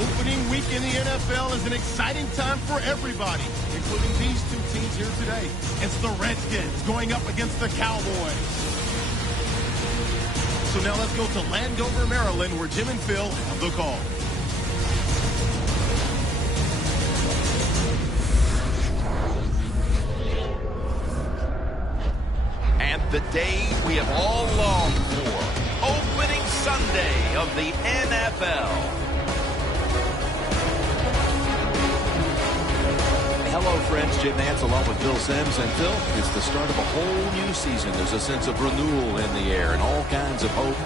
Opening week in the NFL is an exciting time for everybody, including these two teams here today. It's the Redskins going up against the Cowboys. So now let's go to Landover, Maryland, where Jim and Phil have the call. And the day we have all longed for, opening Sunday of the NFL. Hello, friends. Jim Nantz along with Phil Simms. And Phil, it's the start of a whole new season. There's a sense of renewal in the air and all kinds of hope.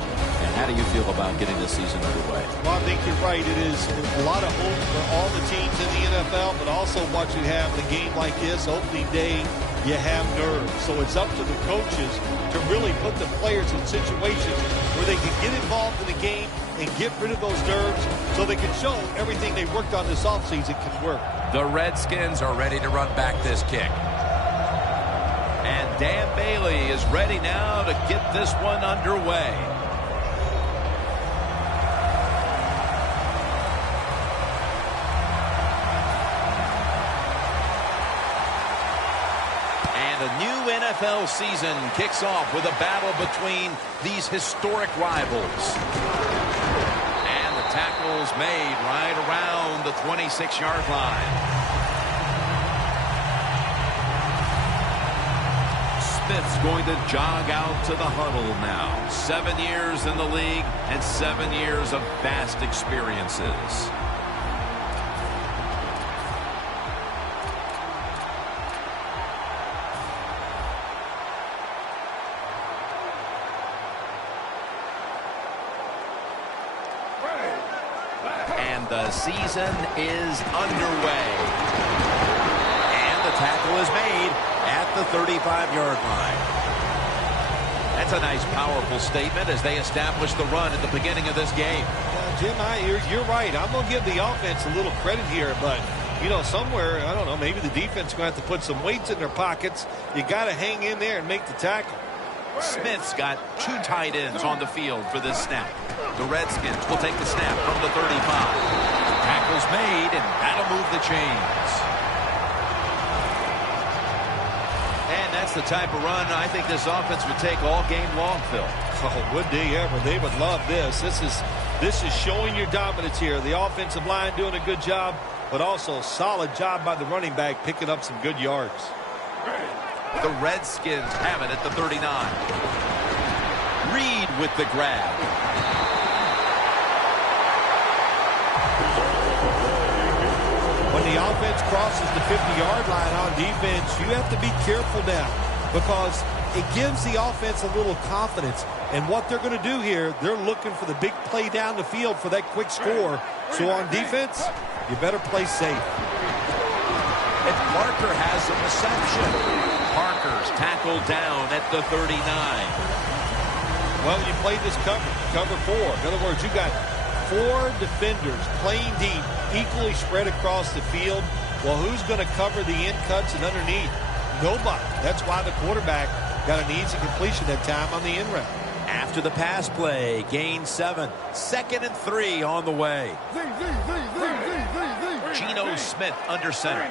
And how do you feel about getting this season underway? Well, I think you're right. It is a lot of hope for all the teams in the NFL, but also what you have in a game like this, opening day, you have nerves. So it's up to the coaches to really put the players in situations where they can get involved in the game and get rid of those nerves so they can show everything they worked on this offseason can work. The Redskins are ready to run back this kick. And Dan Bailey is ready now to get this one underway. And a new NFL season kicks off with a battle between these historic rivals. Tackles made right around the 26-yard line. Smith's going to jog out to the huddle now. 7 years in the league and 7 years of vast experiences. The season is underway. And the tackle is made at the 35-yard line. That's a nice, powerful statement as they establish the run at the beginning of this game. Jim, you're right. I'm going to give the offense a little credit here, but, you know, somewhere, I don't know, maybe the defense is going to have to put some weights in their pockets. You got to hang in there and make the tackle. Smith's got two tight ends on the field for this snap. The Redskins will take the snap from the 35. Tackle's made, and that'll move the chains. And that's the type of run I think this offense would take all game long, Phil. Oh, would they ever? They would love this. This is showing your dominance here. The offensive line doing a good job, but also a solid job by the running back picking up some good yards. The Redskins have it at the 39. Reed with the grab. When the offense crosses the 50-yard line on defense, you have to be careful now because it gives the offense a little confidence. And what they're going to do here, they're looking for the big play down the field for that quick score. So on defense, you better play safe. And Parker has a reception. Parker's tackled down at the 39. Well, you played this cover 4. In other words, you got 4 defenders playing deep, equally spread across the field. Well, who's going to cover the in cuts and underneath? Nobody. That's why the quarterback got an easy completion that time on the in route. After the pass play, gain 7. 2nd and 3 on the way. Geno Smith under center.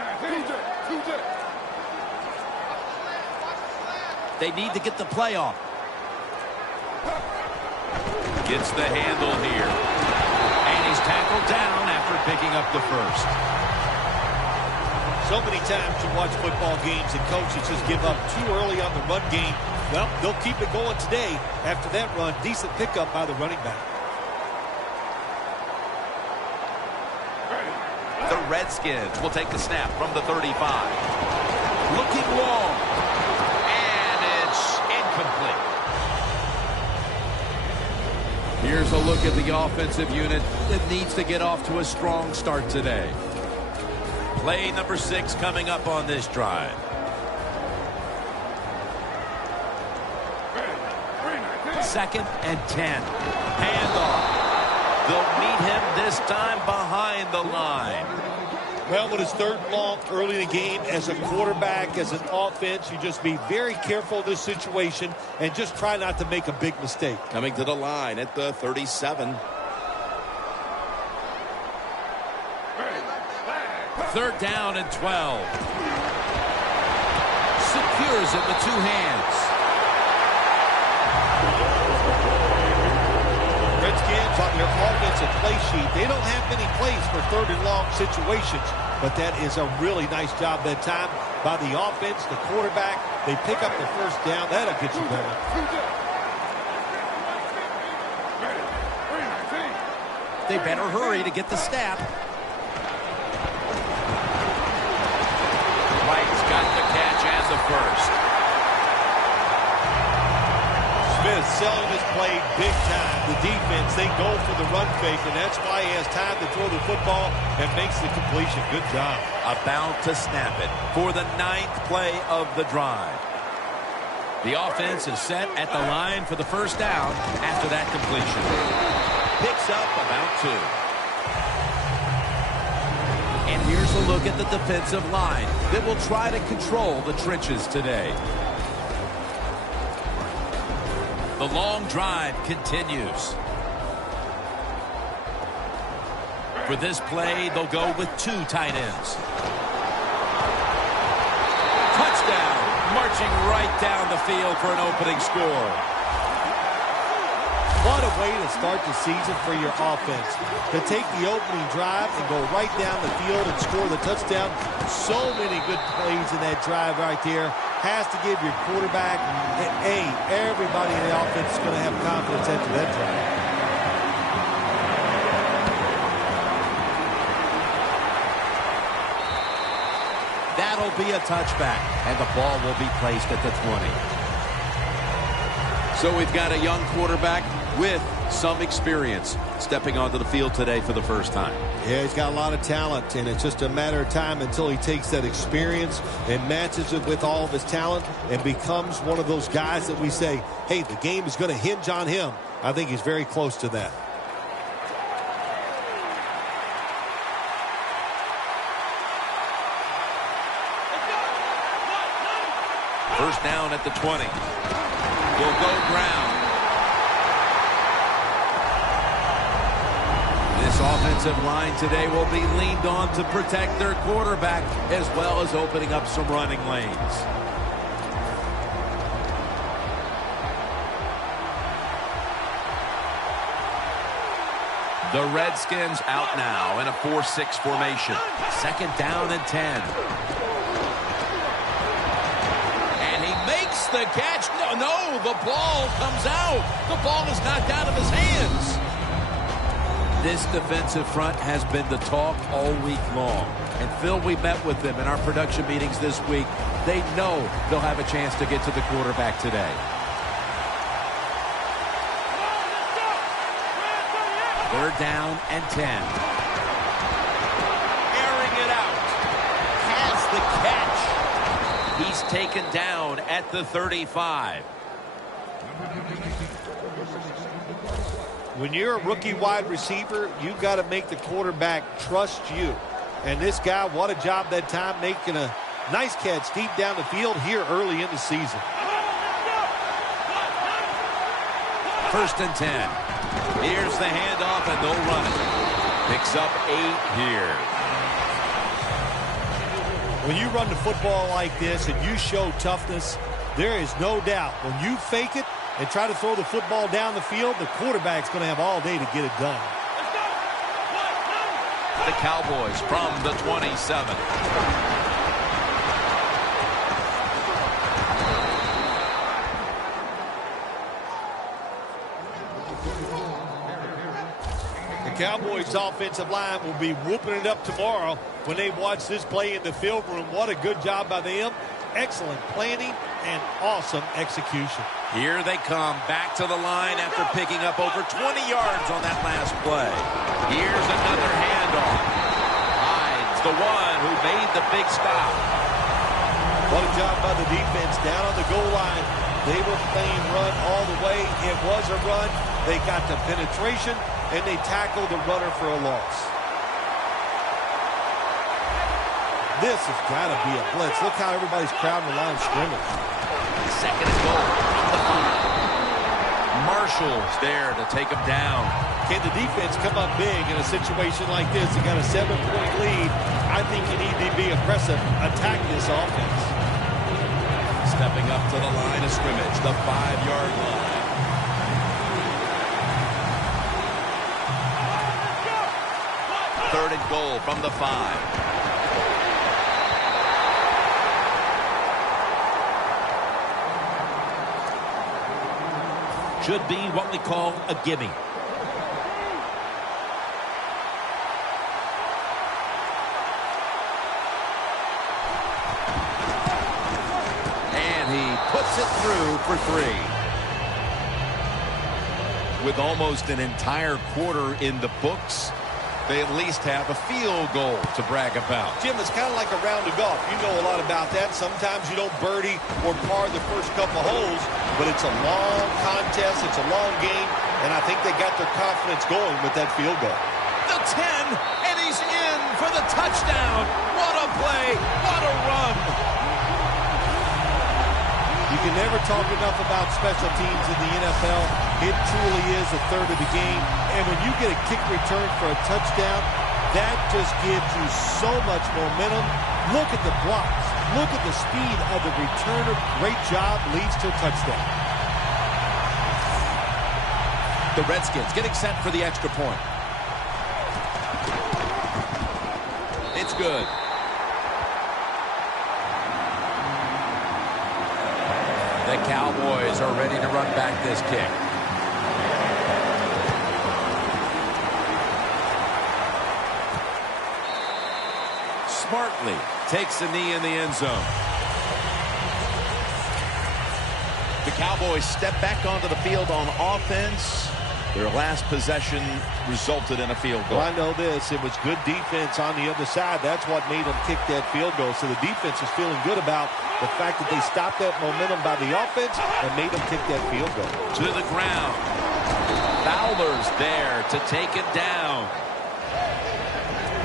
They need to get the play off. Gets the handle here. And he's tackled down after picking up the first. So many times you watch football games and coaches just give up too early on the run game. Well, they'll keep it going today. After that run, decent pickup by the running back. The Redskins will take the snap from the 35. Looking long. And it's incomplete. Here's a look at the offensive unit that needs to get off to a strong start today. Play number 6 coming up on this drive. Second and 10. Handoff. They'll meet him this time behind the line. Well, when it's 3rd and long early in the game, as a quarterback, as an offense, you just be very careful of this situation and just try not to make a big mistake. Coming to the line at the 37. 3rd down and 12. Secures it with 2 hands. Redskins on their offensive play sheet, they don't have many plays for 3rd and long situations, but that is a really nice job that time by the offense, the quarterback. They pick up the 1st down. That'll get you going. They better hurry to get the snap. White's got the catch and the 1st. Smith selling this play big time. The defense, they go for the run fake, and that's why he has time to throw the football and makes the completion. Good job. About to snap it for the 9th play of the drive. The offense is set at the line for the 1st down after that completion. Picks up about 2. And here's a look at the defensive line that will try to control the trenches today. The long drive continues. For this play, they'll go with 2 tight ends. Touchdown! Marching right down the field for an opening score. What a way to start the season for your offense. To take the opening drive and go right down the field and score the touchdown. So many good plays in that drive right there. Has to give your quarterback, everybody in the offense is going to have confidence after that drive. That'll be a touchback, and the ball will be placed at the 20. So we've got a young quarterback with some experience stepping onto the field today for the 1st time. Yeah, he's got a lot of talent, and it's just a matter of time until he takes that experience and matches it with all of his talent and becomes one of those guys that we say, hey, the game is going to hinge on him. I think he's very close to that. First down at the 20. Will go ground. This offensive line today will be leaned on to protect their quarterback as well as opening up some running lanes. The Redskins out now in a 4-6 formation. 2nd down and 10. The catch. No, the ball comes out. The ball is knocked out of his hands. This defensive front has been the talk all week long. And Phil, we met with them in our production meetings this week. They know they'll have a chance to get to the quarterback today. Third down and 10. Airing it out. Has the catch. He's taken down at the 35. When you're a rookie wide receiver, you've got to make the quarterback trust you. And this guy, what a job that time making a nice catch deep down the field here early in the season. 1st and 10. Here's the handoff, and they'll run it. Picks up 8 here. When you run the football like this and you show toughness, there is no doubt when you fake it and try to throw the football down the field, the quarterback's going to have all day to get it done. The Cowboys from the 27. The Cowboys' offensive line will be whooping it up tomorrow when they watch this play in the film room. What a good job by them. Excellent planning and awesome execution. Here they come back to the line after picking up over 20 yards on that last play. Here's another handoff. Hyde's the one who made the big stop. What a job by the defense down on the goal line. They were playing run all the way. It was a run. They got the penetration, and they tackled the runner for a loss. This has got to be a blitz. Look how everybody's crowding the line of scrimmage. 2nd and goal from the 5. Marshall's there to take him down. Can the defense come up big in a situation like this? You got a 7-point lead. I think you need to be aggressive, attack this offense. Stepping up to the line of scrimmage, the 5-yard line. Third and goal from the 5. Should be what we call a gimme. And he puts it through for 3. With almost an entire quarter in the books, they at least have a field goal to brag about. Jim, it's kind of like a round of golf. You know a lot about that. Sometimes you don't birdie or par the first couple holes, but it's a long contest. It's a long game, and I think they got their confidence going with that field goal. The 10, and he's in for the touchdown. What a play. What a run. You can never talk enough about special teams in the NFL. It truly is a third of the game. And when you get a kick return for a touchdown, that just gives you so much momentum. Look at the blocks. Look at the speed of the returner. Great job, leads to a touchdown. The Redskins getting set for the extra point. It's good. The Cowboys are ready to run back this kick. Smartly takes a knee in the end zone. The Cowboys step back onto the field on offense. Their last possession resulted in a field goal. Well, I know this. It was good defense on the other side. That's what made them kick that field goal. So the defense is feeling good about the fact that they stopped that momentum by the offense and made them kick that field goal. To the ground. Fowler's there to take it down.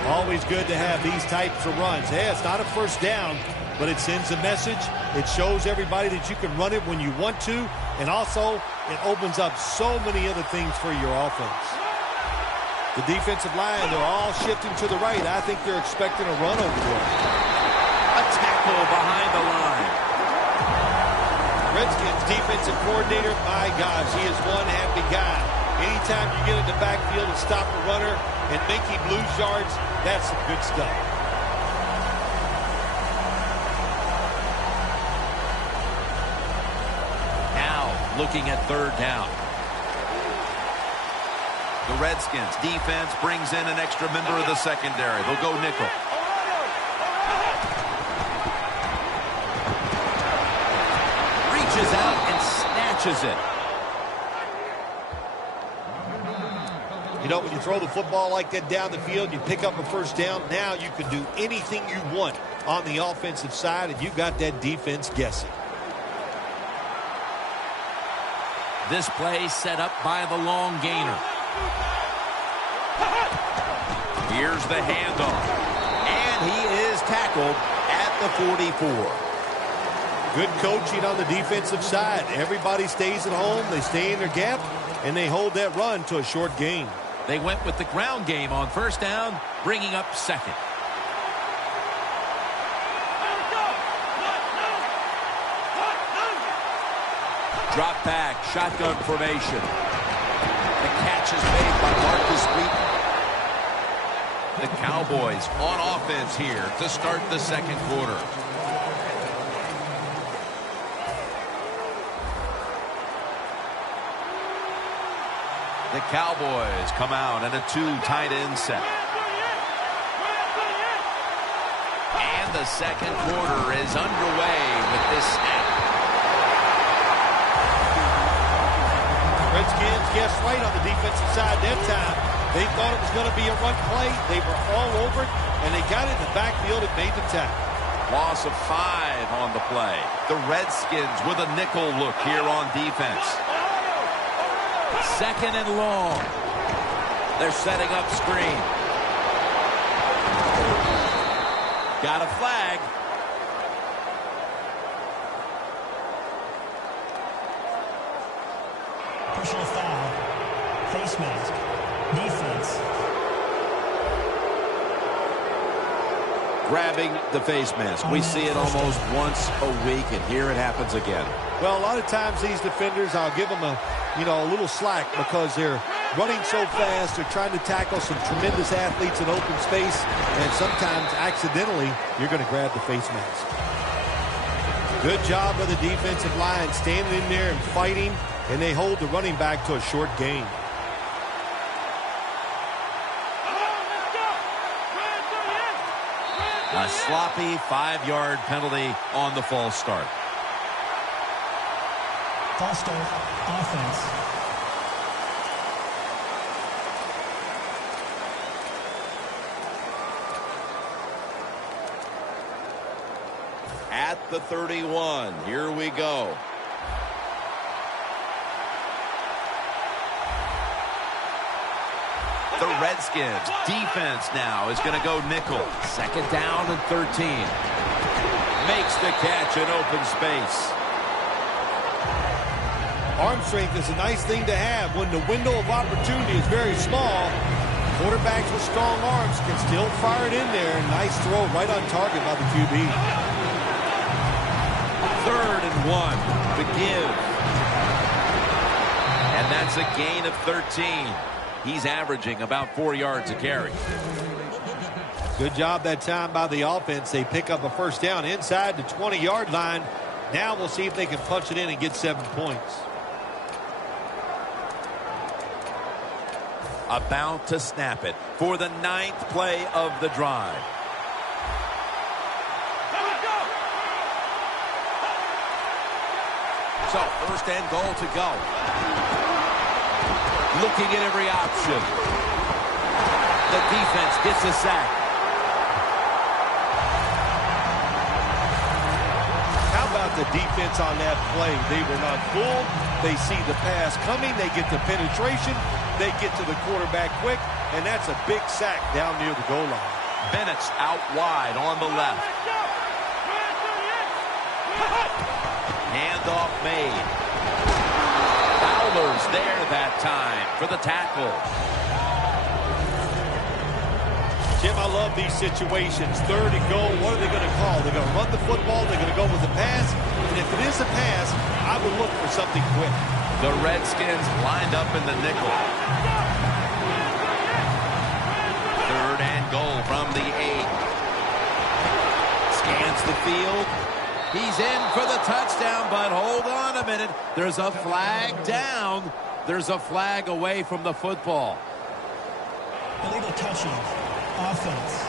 Always good to have these types of runs. Hey, it's not a first down, but it sends a message. It shows everybody that you can run it when you want to, and also it opens up so many other things for your offense. The defensive line, they're all shifting to the right. I think they're expecting a run over to them. A tackle behind the line. Redskins defensive coordinator, my gosh, he is one happy guy. Anytime you get in the backfield and stop a runner and make him lose yards, that's some good stuff. Now looking at third down. The Redskins defense brings in an extra member of the secondary. They'll go nickel. Reaches out and snatches it. You know, when you throw the football like that down the field, you pick up a first down. Now you can do anything you want on the offensive side, and you got that defense guessing. This play set up by the long gainer. Here's the handoff. And he is tackled at the 44. Good coaching on the defensive side. Everybody stays at home. They stay in their gap, and they hold that run to a short gain. They went with the ground game on first down, bringing up second. Drop back, shotgun formation. The catch is made by Marcus Wheaton. The Cowboys on offense here to start the second quarter. The Cowboys come out in a 2 tight end set. And the second quarter is underway with this snap. Redskins guessed right on the defensive side that time. They thought it was going to be a run play. They were all over it, and they got it in the backfield and made the tackle. Loss of 5 on the play. The Redskins with a nickel look here on defense. Second and long. They're setting up screen. Got a flag. grabbing the face mask. We see it almost once a week, and here it happens again. Well, a lot of times these defenders, I'll give them a little slack because they're running so fast. They're trying to tackle some tremendous athletes in open space, and sometimes accidentally you're going to grab the face mask. Good job by the defensive line standing in there and fighting, and they hold the running back to a short gain. A sloppy 5-yard penalty on the false start. False start, offense. At the 31, here we go. The Redskins defense now is going to go nickel. 2nd down and 13. Makes the catch in open space. Arm strength is a nice thing to have when the window of opportunity is very small. Quarterbacks with strong arms can still fire it in there. Nice throw right on target by the QB. 3rd and 1. The give. And that's a gain of 13. He's averaging about 4 yards a carry. Good job that time by the offense. They pick up a first down inside the 20-yard line. Now we'll see if they can punch it in and get 7 points. About to snap it for the 9th play of the drive. So 1st and goal to go. Looking at every option. The defense gets a sack. How about the defense on that play? They were not fooled. They see the pass coming. They get the penetration. They get to the quarterback quick, and that's a big sack down near the goal line. Bennett's out wide on the left. Handoff made. Fowler's there that time for the tackle. Jim, I love these situations. 3rd and goal. What are they going to call? They're going to run the football. They're going to go with the pass. And if it is a pass, I would look for something quick. The Redskins lined up in the nickel. 3rd and goal from the 8. Scans the field. He's in for the touchdown, but hold on a minute. There's a flag down. There's a flag away from the football. Illegal touching. Offense.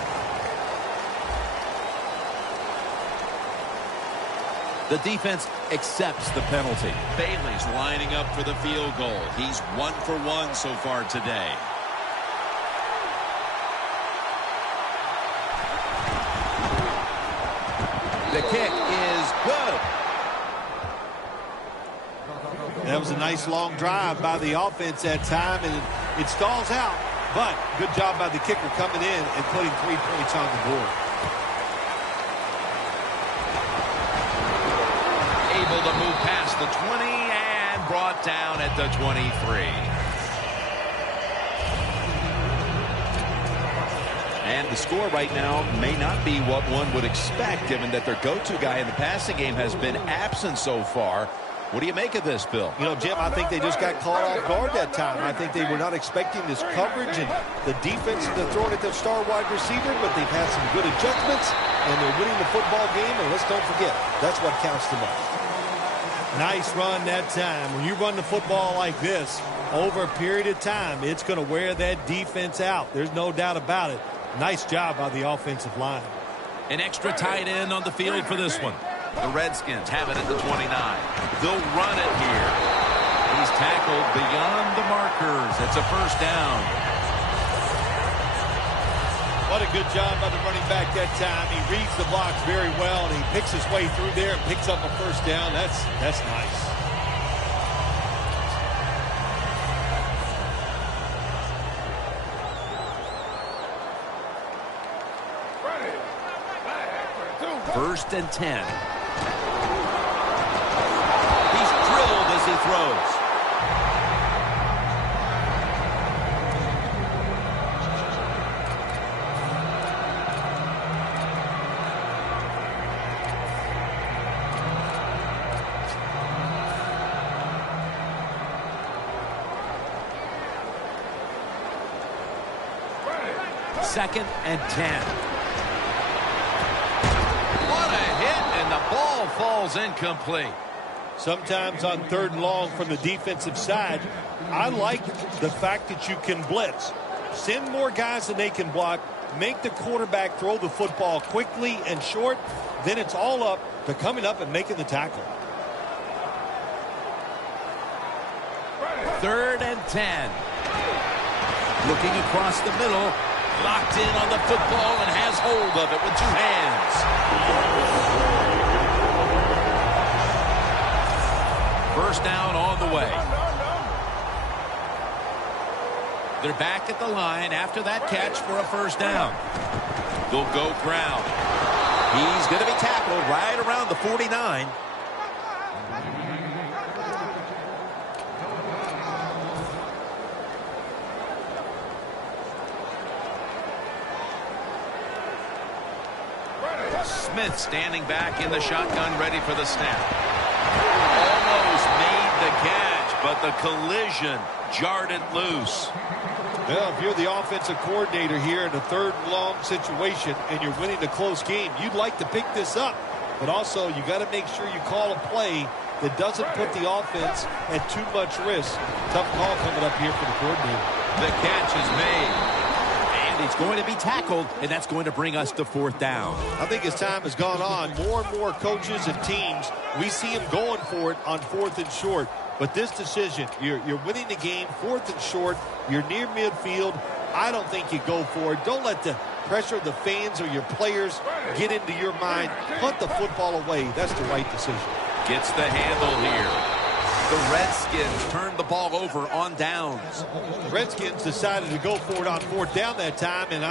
The defense accepts the penalty. Bailey's lining up for the field goal. He's 1 for 1 so far today. The kick is good. That was a nice long drive by the offense that time, and it stalls out. But good job by the kicker coming in and putting 3 points on the board. Able to move past the 20 and brought down at the 23. And the score right now may not be what one would expect, given that their go-to guy in the passing game has been absent so far. What do you make of this, Bill? You know, Jim, I think they just got caught off guard that time. I think they were not expecting this coverage, and the defense is throwing at their star wide receiver, but they've had some good adjustments, and they're winning the football game, and let's don't forget, that's what counts the most. Nice run that time. When you run the football like this, over a period of time, it's going to wear that defense out. There's no doubt about it. Nice job by the offensive line. An extra tight end on the field for this one. The Redskins have it at the 29. They'll run it here. He's tackled beyond the markers. It's a first down. What a good job by the running back that time. He reads the blocks very well, and he picks his way through there and picks up a first down. That's nice. First and 10. He's drilled as he throws. 2nd and 10. What a hit, and the ball falls incomplete. Sometimes on 3rd and long from the defensive side, I like the fact that you can blitz. Send more guys than they can block. Make the quarterback throw the football quickly and short. Then it's all up to coming up and making the tackle. 3rd and 10. Looking across the middle. Locked in on the football and has hold of it with 2 hands. First down on the way. They're back at the line after that catch for a first down. They'll go ground. He's going to be tackled right around the 49. Smith standing back in the shotgun, ready for the snap. Almost made the catch, but the collision jarred it loose. Well, if you're the offensive coordinator here in a 3rd and long situation and you're winning a close game, you'd like to pick this up. But also, you got to make sure you call a play that doesn't put the offense at too much risk. Tough call coming up here for the coordinator. The catch is made. He's going to be tackled, and that's going to bring us to 4th down. I think as time has gone on, more and more coaches and teams, we see them going for it on 4th and short. But this decision, you're winning the game, 4th and short, you're near midfield. I don't think you go for it. Don't let the pressure of the fans or your players get into your mind. Punt the football away. That's the right decision. Gets the handle here. The Redskins turned the ball over on downs. The Redskins decided to go for it on 4th down that time, and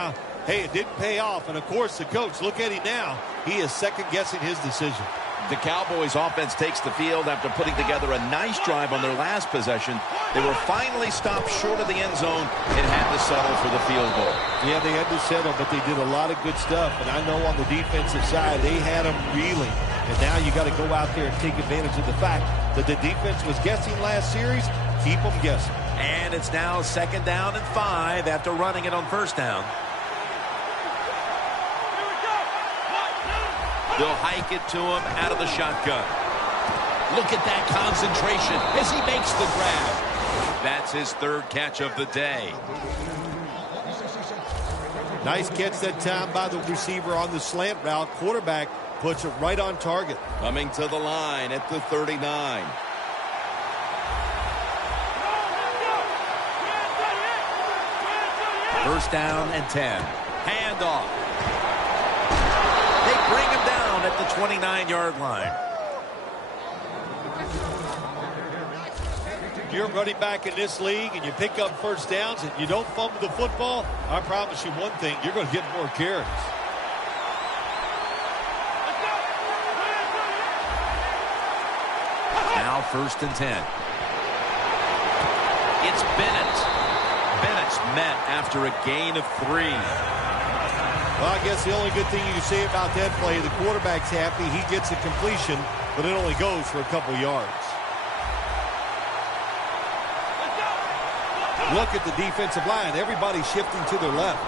hey, it didn't pay off. And, of course, the coach, look at him now. He is second-guessing his decision. The Cowboys offense takes the field after putting together a nice drive on their last possession. They were finally stopped short of the end zone and had to settle for the field goal. Yeah, they had to settle, but they did a lot of good stuff. And I know on the defensive side, they had them reeling. And now you got to go out there and take advantage of the fact that the defense was guessing last series. Keep them guessing. And it's now 2nd down and 5 after running it on 1st down. They'll hike it to him out of the shotgun. Look at that concentration as he makes the grab. That's his 3rd catch of the day. Nice catch that time by the receiver on the slant route. Quarterback puts it right on target. Coming to the line at the 39. First down and 10. Handoff. They bring him down at the 29-yard line. If you're running back in this league and you pick up first downs and you don't fumble the football, I promise you one thing, you're going to get more carries. Now 1st and 10. It's Bennett. Bennett's met after a gain of 3. Well, I guess the only good thing you can say about that play, the quarterback's happy. He gets a completion, but it only goes for a couple yards. Look at the defensive line. Everybody's shifting to their left.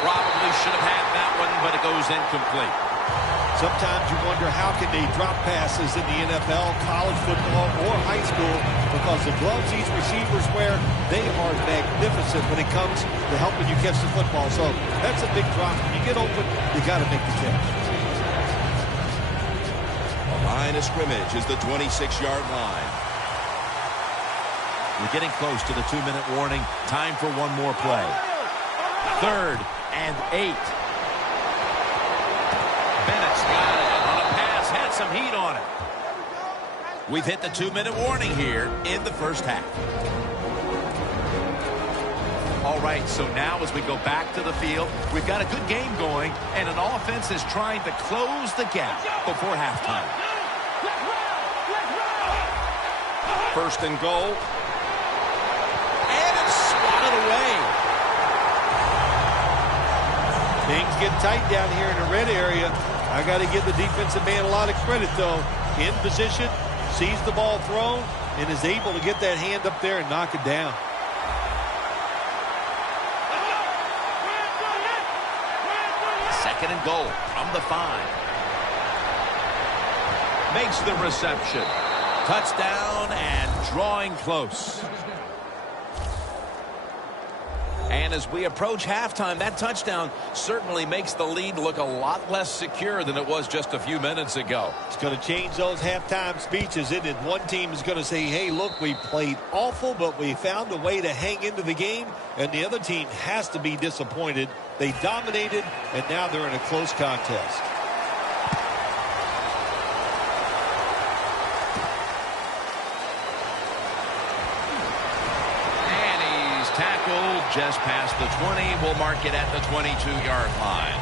Probably should have had that one, but it goes incomplete. Sometimes you wonder how can they drop passes in the NFL, college football, or high school, because the gloves these receivers wear, they are magnificent when it comes to helping you catch the football. So that's a big drop. When you get open, you got to make the catch. The line of scrimmage is the 26-yard line. We're getting close to the 2-minute warning. Time for one more play. 3rd and 8. Bennett's got it on a pass, had some heat on it. We've hit the 2-minute warning here in the first half. All right, so now as we go back to the field, we've got a good game going, and an offense is trying to close the gap before halftime. 1st and goal. And it's swatted away. Things get tight down here in the red area. I got to give the defensive man a lot of credit, though. In position, sees the ball thrown, and is able to get that hand up there and knock it down. 2nd and goal from the 5. Makes the reception. Touchdown and drawing close. And as we approach halftime, that touchdown certainly makes the lead look a lot less secure than it was just a few minutes ago. It's going to change those halftime speeches, isn't it? One team is going to say, hey, look, we played awful, but we found a way to hang into the game. And the other team has to be disappointed. They dominated, and now they're in a close contest. Tackled just past the 20. We'll mark it at the 22-yard line.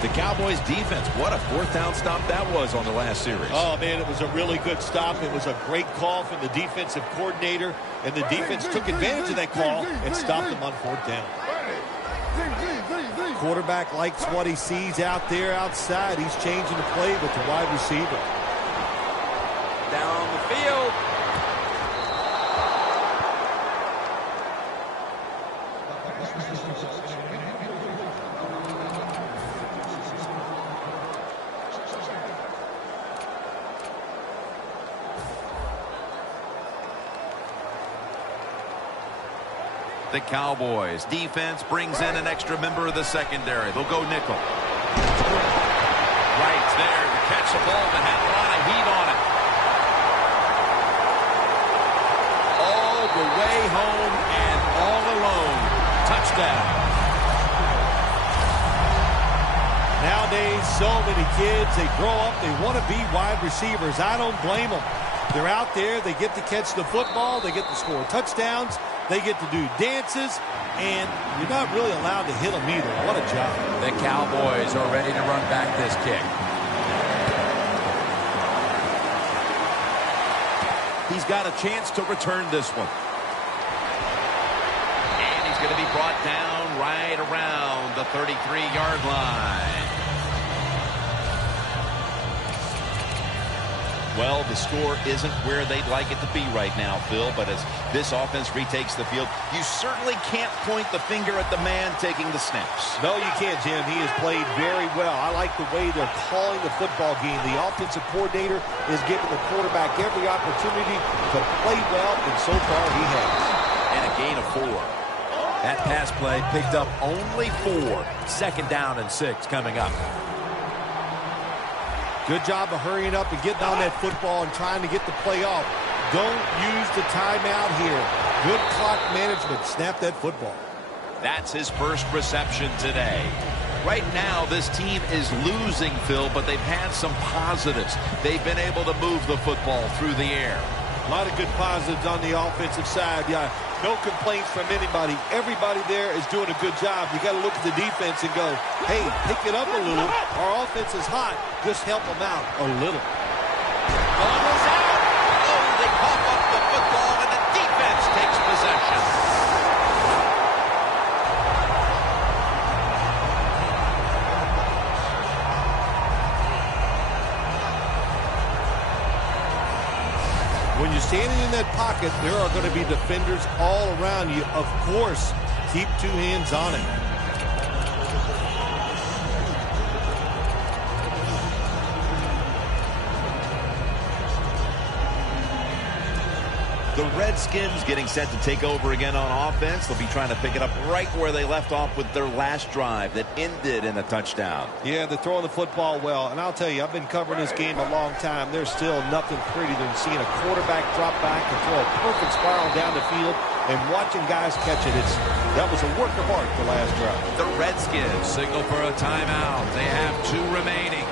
The Cowboys defense, what a 4th down stop that was on the last series. Oh, man, it was a really good stop. It was a great call from the defensive coordinator, and the defense took advantage of that call and stopped them on 4th down. Quarterback likes what he sees out there outside. He's changing the play with the wide receiver. Down the field. The Cowboys defense brings in an extra member of the secondary. They'll go nickel. Right there to catch a ball that had a lot of heat on it. All the way home and all alone. Touchdown. Nowadays, so many kids, they grow up, they want to be wide receivers. I don't blame them. They're out there, they get to catch the football, they get to score touchdowns. They get to do dances, and you're not really allowed to hit them either. What a job. The Cowboys are ready to run back this kick. He's got a chance to return this one. And he's going to be brought down right around the 33-yard line. Well, the score isn't where they'd like it to be right now, Phil, but as this offense retakes the field, you certainly can't point the finger at the man taking the snaps. No, you can't, Jim. He has played very well. I like the way they're calling the football game. The offensive coordinator is giving the quarterback every opportunity to play well, and so far he has. And a gain of 4. That pass play picked up only 4. 2nd down and 6 coming up. Good job of hurrying up and getting on that football and trying to get the play off. Don't use the timeout here. Good clock management. Snap that football. That's his first reception today. Right now, this team is losing, Phil, but they've had some positives. They've been able to move the football through the air. A lot of good positives on the offensive side. Yeah, no complaints from anybody. Everybody there is doing a good job. You got to look at the defense and go, hey, pick it up a little. Our offense is hot. Just help them out a little. Ball is out. Oh, they cough up the football, and the defense takes possession. When you're standing in that pocket, there are going to be defenders all around you. Of course, keep 2 hands on it. The Redskins getting set to take over again on offense. They'll be trying to pick it up right where they left off with their last drive that ended in a touchdown. Yeah, they're throwing the football well. And I'll tell you, I've been covering this game a long time. There's still nothing prettier than seeing a quarterback drop back and throw a perfect spiral down the field and watching guys catch it. That was a work of art the last drive. The Redskins signal for a timeout. They have 2 remaining.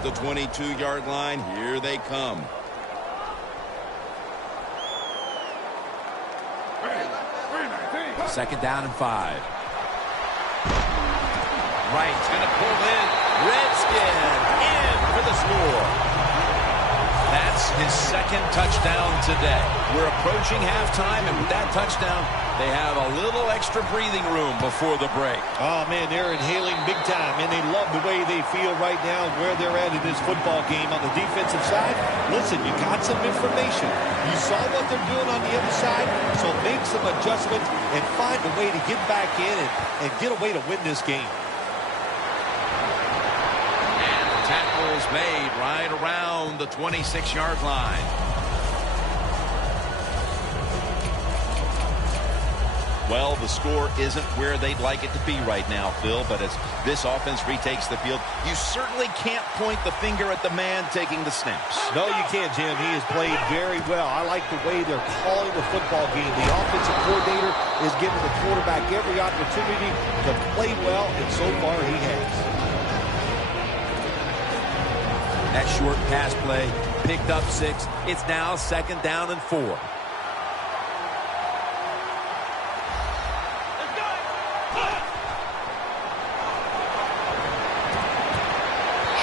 The 22-yard line, here they come. Second down and 5. Wright's going to pull in. Redskin in for the score. That's his 2nd touchdown today. We're approaching halftime, and with that touchdown, they have a little extra breathing room before the break. Oh, man, they're inhaling big time, and they love the way they feel right now where they're at in this football game. On the defensive side, listen, you got some information. You saw what they're doing on the other side. So make some adjustments and find a way to get back in and get a way to win this game. And the tackle's made right around the 26-yard line. Well, the score isn't where they'd like it to be right now, Phil, but as this offense retakes the field, you certainly can't point the finger at the man taking the snaps. No, you can't, Jim. He has played very well. I like the way they're calling the football game. The offensive coordinator is giving the quarterback every opportunity to play well, and so far he has. That short pass play picked up 6. It's now 2nd down and 4.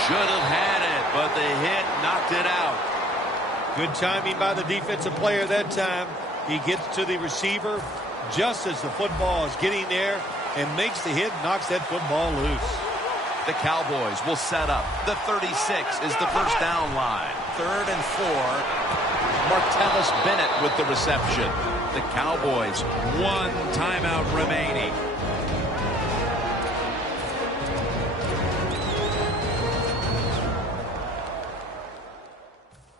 Should have had it, but the hit knocked it out. Good timing by the defensive player that time. He gets to the receiver just as the football is getting there and makes the hit, knocks that football loose. The Cowboys will set up. The 36 is the first down line. 3rd and 4. Martellus Bennett with the reception. The Cowboys, 1 timeout remaining.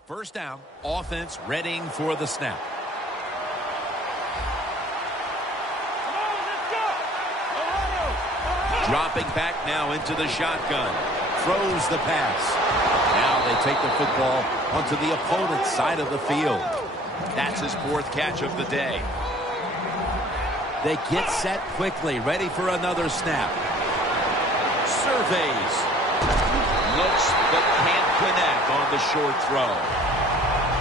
First down, offense readying for the snap. Dropping back now into the shotgun. Throws the pass. Now they take the football onto the opponent's side of the field. That's his 4th catch of the day. They get set quickly, ready for another snap. Surveys. Looks but can't connect on the short throw.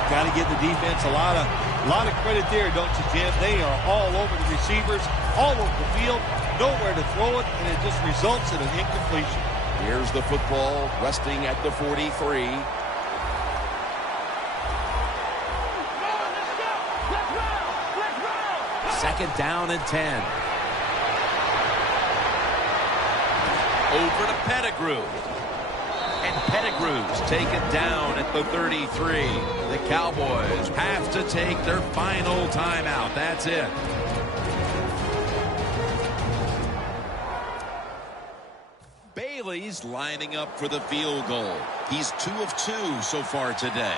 Got to give the defense a lot of credit there, don't you, Jim? They are all over the receivers, all over the field, nowhere to throw it, and it just results in an incompletion. Here's the football resting at the 43. Second down and 10. Over to Pettigrew. And Pettigrew's taken down at the 33. The Cowboys have to take their final timeout. That's it. Bailey's lining up for the field goal. He's 2 of 2 so far today.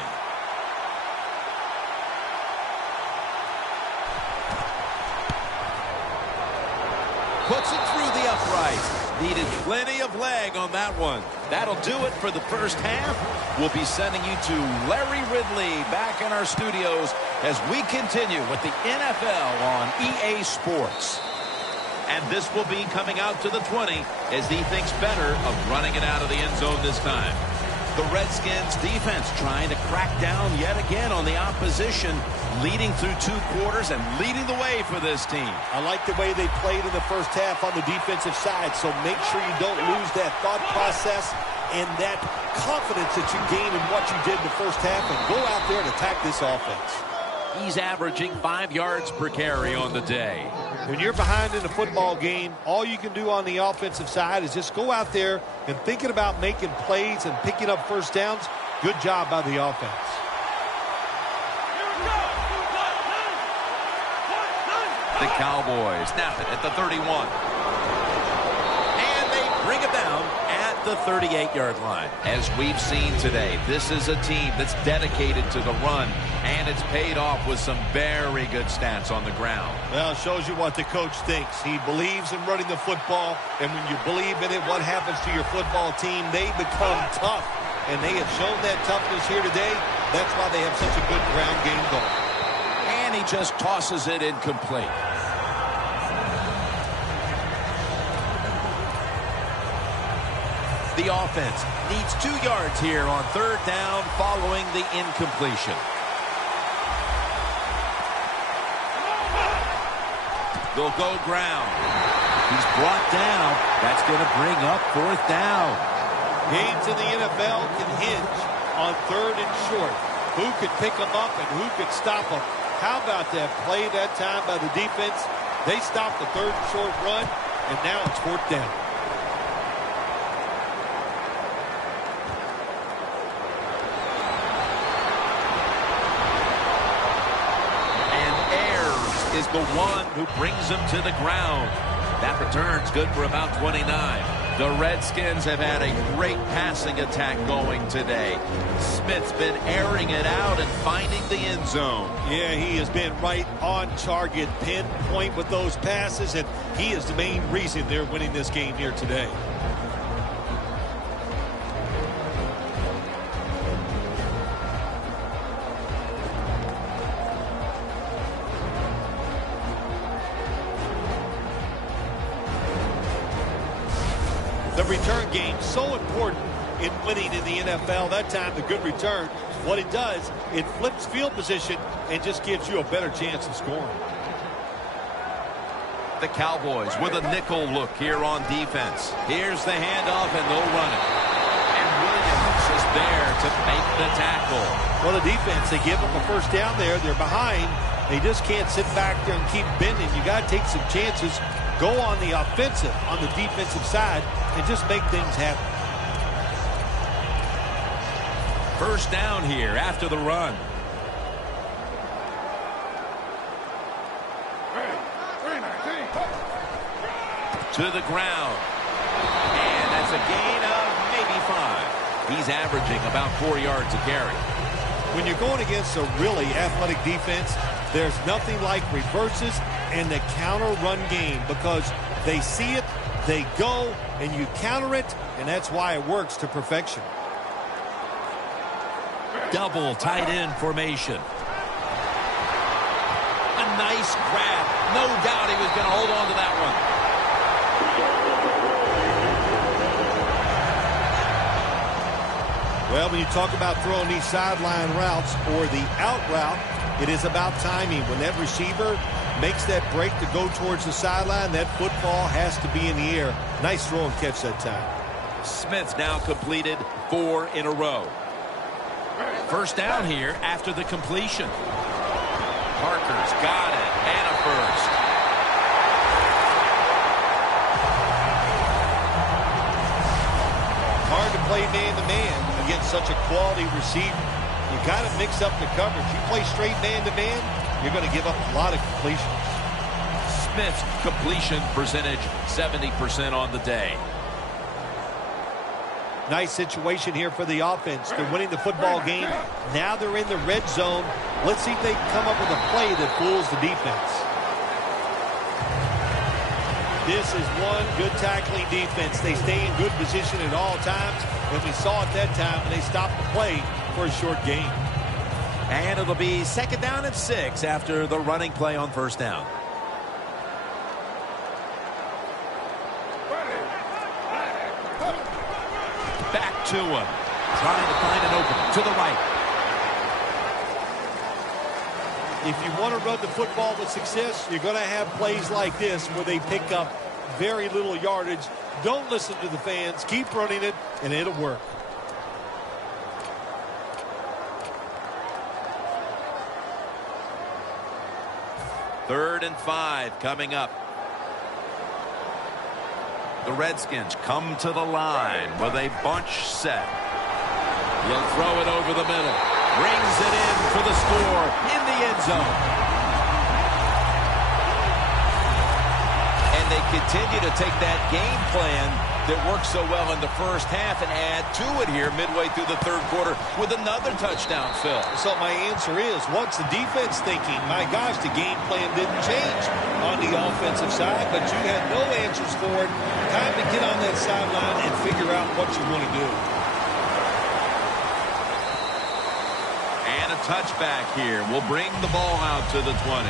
Puts it through the upright. Needed plenty of leg on that one. That'll do it for the first half. We'll be sending you to Larry Ridley back in our studios as we continue with the NFL on EA Sports. And this will be coming out to the 20 as he thinks better of running it out of the end zone this time. The Redskins defense trying to crack down yet again on the opposition, leading through 2 quarters and leading the way for this team. I like the way they played in the first half on the defensive side, so make sure you don't lose that thought process and that confidence that you gained in what you did in the first half, and go out there and attack this offense. He's averaging 5 yards per carry on the day. When you're behind in a football game, all you can do on the offensive side is just go out there and thinking about making plays and picking up first downs. Good job by the offense. The Cowboys snap it at the 31. And they bring it down at the 38-yard line. As we've seen today, this is a team that's dedicated to the run, and it's paid off with some very good stats on the ground. Well, it shows you what the coach thinks. He believes in running the football, and when you believe in it, what happens to your football team? They become tough, and they have shown that toughness here today. That's why they have such a good ground game going. And he just tosses it incomplete. The offense needs 2 yards here on 3rd down following the incompletion. They'll go ground. He's brought down. That's going to bring up 4th down. Games in the NFL can hinge on 3rd and short. Who could pick them up and who could stop them? How about that play that time by the defense? They stopped the 3rd and short run, and now it's 4th down. is the one who brings him to the ground. That return's good for about 29. The Redskins have had a great passing attack going today. Smith's been airing it out and finding the end zone. Yeah, he has been right on target, pinpoint with those passes, and he is the main reason they're winning this game here today. The return game, so important in winning in the NFL. That time, the good return, what it does, it flips field position and just gives you a better chance of scoring. The Cowboys with a nickel look here on defense. Here's the handoff, and they'll run it. And Williams is there to make the tackle. Well, the defense, they give them a first down there. They're behind. They just can't sit back there and keep bending. You got to take some chances. Go on the offensive, on the defensive side, and just make things happen. First down here after the run. To the ground. And that's a gain of maybe 5. He's averaging about 4 yards a carry. When you're going against a really athletic defense, there's nothing like reverses and the counter run game, because they see it, they go, and you counter it, and that's why it works to perfection. Double tight end formation. A nice grab. No doubt he was going to hold on to that one. Well, when you talk about throwing these sideline routes or the out route, it is about timing. When that receiver makes that break to go towards the sideline, that football has to be in the air. Nice throw and catch that time. Smith's now completed 4 in a row. First down here after the completion. Parker's got it, and a first. Hard to play man-to-man against such a quality receiver. You got to mix up the coverage. You play straight man-to-man, you're going to give up a lot of completions. Smith's completion percentage, 70% on the day. Nice situation here for the offense. They're winning the football game. Now they're in the red zone. Let's see if they can come up with a play that fools the defense. This is one good tackling defense. They stay in good position at all times, and we saw it that time when they stopped the play for a short gain. And it'll be second down and 6 after the running play on first down. Back to him. Trying to find an opening to the right. If you want to run the football with success, you're going to have plays like this where they pick up very little yardage. Don't listen to the fans. Keep running it, and it'll work. Third and 5 coming up. The Redskins come to the line with a bunch set. He'll throw it over the middle. Brings it in for the score in the end zone. And they continue to take that game plan that worked so well in the first half and add to it here midway through the third quarter with another touchdown, Phil. So my answer is, what's the defense thinking? My gosh, the game plan didn't change on the offensive side, but you had no answers for it. Time to get on that sideline and figure out what you want to do. And a touchback here will bring the ball out to the 20.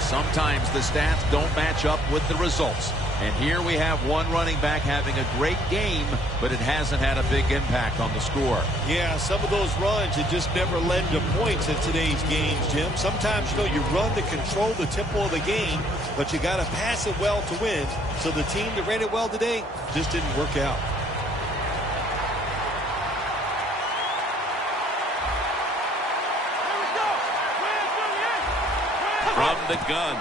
Sometimes the stats don't match up with the results. And here we have one running back having a great game, but it hasn't had a big impact on the score. Yeah, some of those runs, it just never led to points in today's games, Jim. Sometimes, you run to control the tempo of the game, but you got to pass it well to win. So the team that ran it well today just didn't work out. From the gun.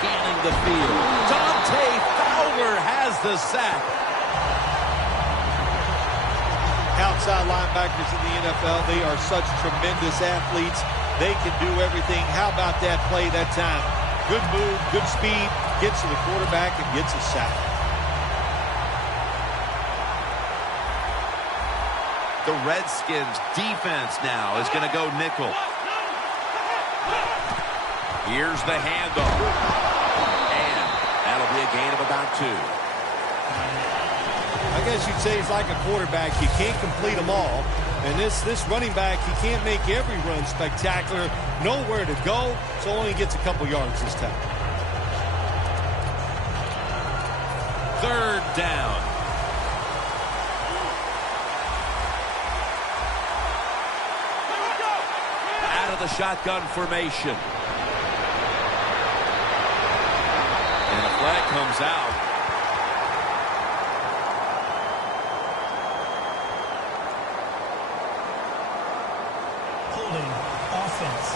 Scanning the field. Dante Fowler has the sack. outside linebackers in the NFL. They are such tremendous athletes. They can do everything. How about that play that time? Good move, good speed, gets to the quarterback and gets a sack. The Redskins defense now is going to go nickel. Here's the handoff. And that'll be a gain of about 2. I guess you'd say he's like a quarterback. You can't complete them all. And this running back, he can't make every run spectacular. Nowhere to go, so only gets a couple yards this time. 3rd down. Out of the shotgun formation. And a flag comes out. Holding offense.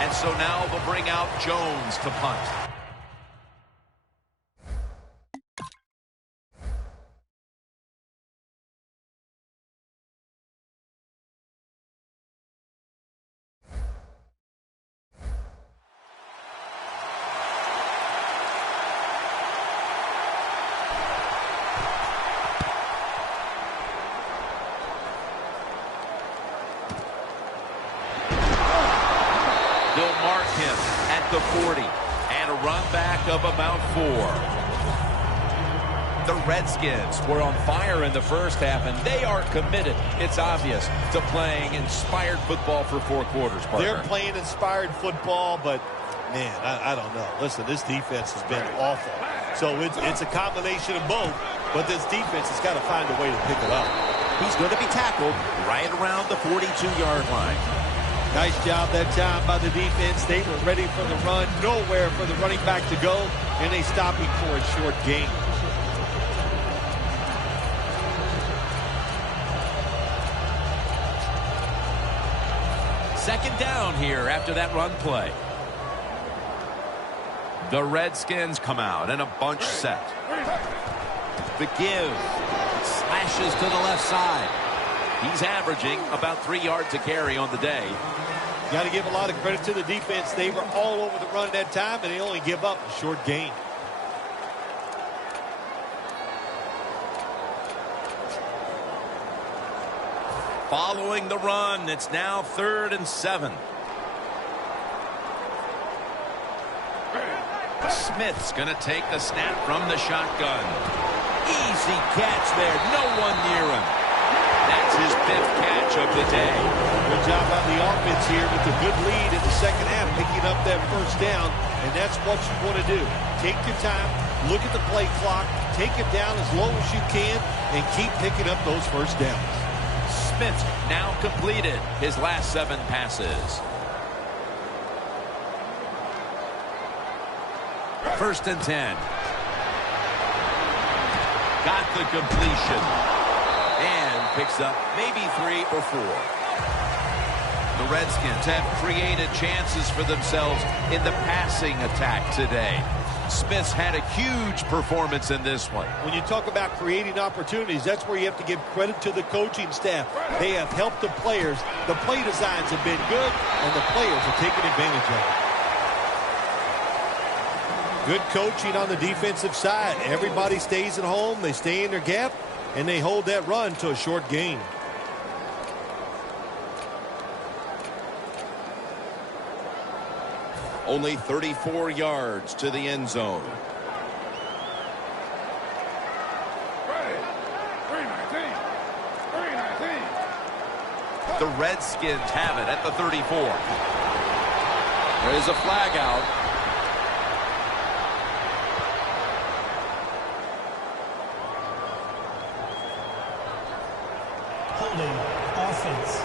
And so now they'll bring out Jones to punt. They'll mark him at the 40 and a run back of about 4. The Redskins were on fire in the first half, and they are committed, it's obvious, to playing inspired football for 4 quarters, partner. They're playing inspired football, but, man, I don't know. Listen, this defense has been awful. So it's a combination of both, but this defense has got to find a way to pick it up. He's going to be tackled right around the 42-yard line. Nice job that time by the defense. They were ready for the run. Nowhere for the running back to go, and they stop him for a short gain. Second down here after that run play. The Redskins come out in a bunch set. The give. Slashes to the left side. He's averaging about 3 yards a carry on the day. Got to give a lot of credit to the defense. They were all over the run that time, and they only give up a short gain. Following the run, it's now 3rd and 7. Smith's going to take the snap from the shotgun. Easy catch there. No one near him. That's his 5th catch of the day. Good job by the offense here with a good lead in the second half, picking up that first down, and that's what you want to do. Take your time, look at the play clock, take it down as low as you can, and keep picking up those first downs. Smith now completed his last 7 passes. 1st and 10. Got the completion. And picks up maybe 3 or 4. The Redskins have created chances for themselves in the passing attack today. Smith's had a huge performance in this one. When you talk about creating opportunities, that's where you have to give credit to the coaching staff. They have helped the players. The play designs have been good, and the players are taking advantage of it. Good coaching on the defensive side. Everybody stays at home. They stay in their gap, and they hold that run to a short gain. Only 34 yards to the end zone. The Redskins have it at the 34. There is a flag out. Holding offense.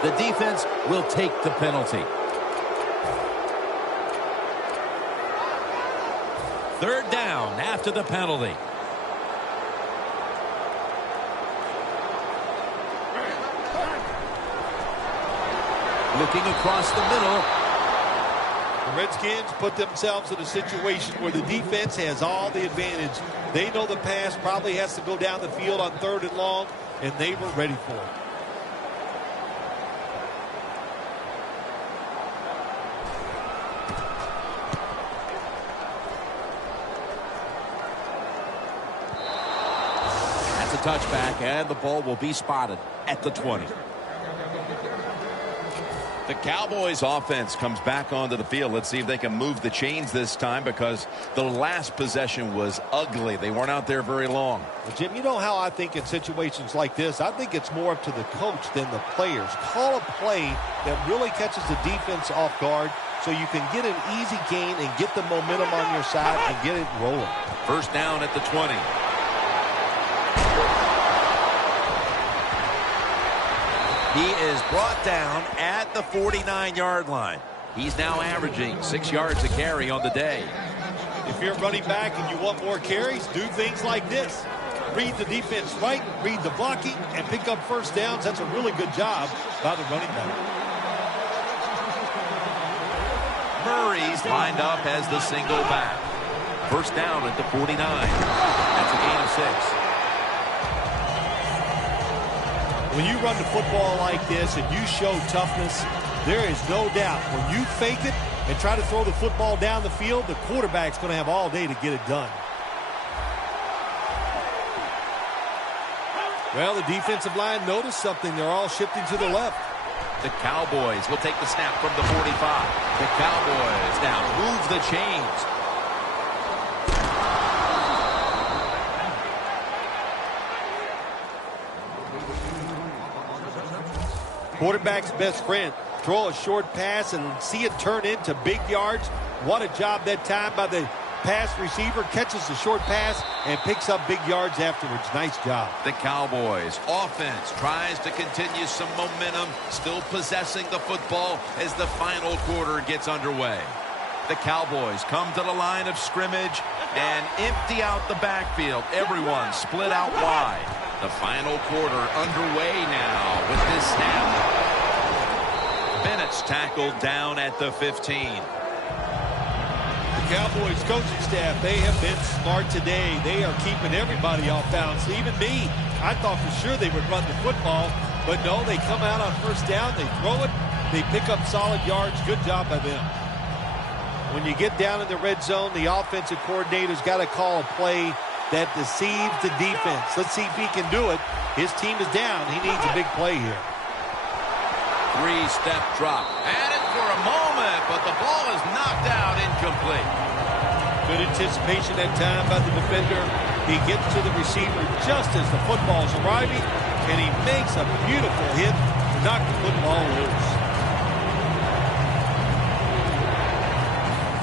The defense will take the penalty. 3rd down after the penalty. Looking across the middle. The Redskins put themselves in a situation where the defense has all the advantage. They know the pass probably has to go down the field on 3rd and long, and they were ready for it. That's a touchback, and the ball will be spotted at the 20. The Cowboys offense comes back onto the field. Let's see if they can move the chains this time, because the last possession was ugly. They weren't out there very long. Well, Jim, you know how I think in situations like this, I think it's more up to the coach than the players. Call a play that really catches the defense off guard so you can get an easy gain and get the momentum on your side and get it rolling. First down at the 20. He is brought down at the 49-yard line. He's now averaging 6 yards a carry on the day. If you're running back and you want more carries, do things like this. Read the defense right, read the blocking, and pick up first downs. That's a really good job by the running back. Murray's lined up as the single back. First down at the 49. That's a gain of 6. When you run the football like this and you show toughness, there is no doubt when you fake it and try to throw the football down the field, the quarterback's going to have all day to get it done. Well, the defensive line noticed something. They're all shifting to the left. The Cowboys will take the snap from the 45. The Cowboys now move the chains. Quarterback's best friend. Throw a short pass and see it turn into big yards. What a job that time by the pass receiver. Catches the short pass and picks up big yards afterwards. Nice job. The Cowboys offense tries to continue some momentum, still possessing the football as the final quarter gets underway. The Cowboys come to the line of scrimmage and empty out the backfield. Everyone split out wide. The final quarter underway now with this snap. Bennett's tackled down at the 15. The Cowboys coaching staff, they have been smart today. They are keeping everybody off bounds. Even me, I thought for sure they would run the football, but no, they come out on first down, they throw it, they pick up solid yards. Good job by them. When you get down in the red zone, the offensive coordinator's got to call a play that deceives the defense. Let's see if he can do it. His team is down. He needs a big play here. 3-step drop. At it for a moment, but the ball is knocked out, incomplete. Good anticipation that time by the defender. He gets to the receiver just as the football is arriving, and he makes a beautiful hit to knock the football loose.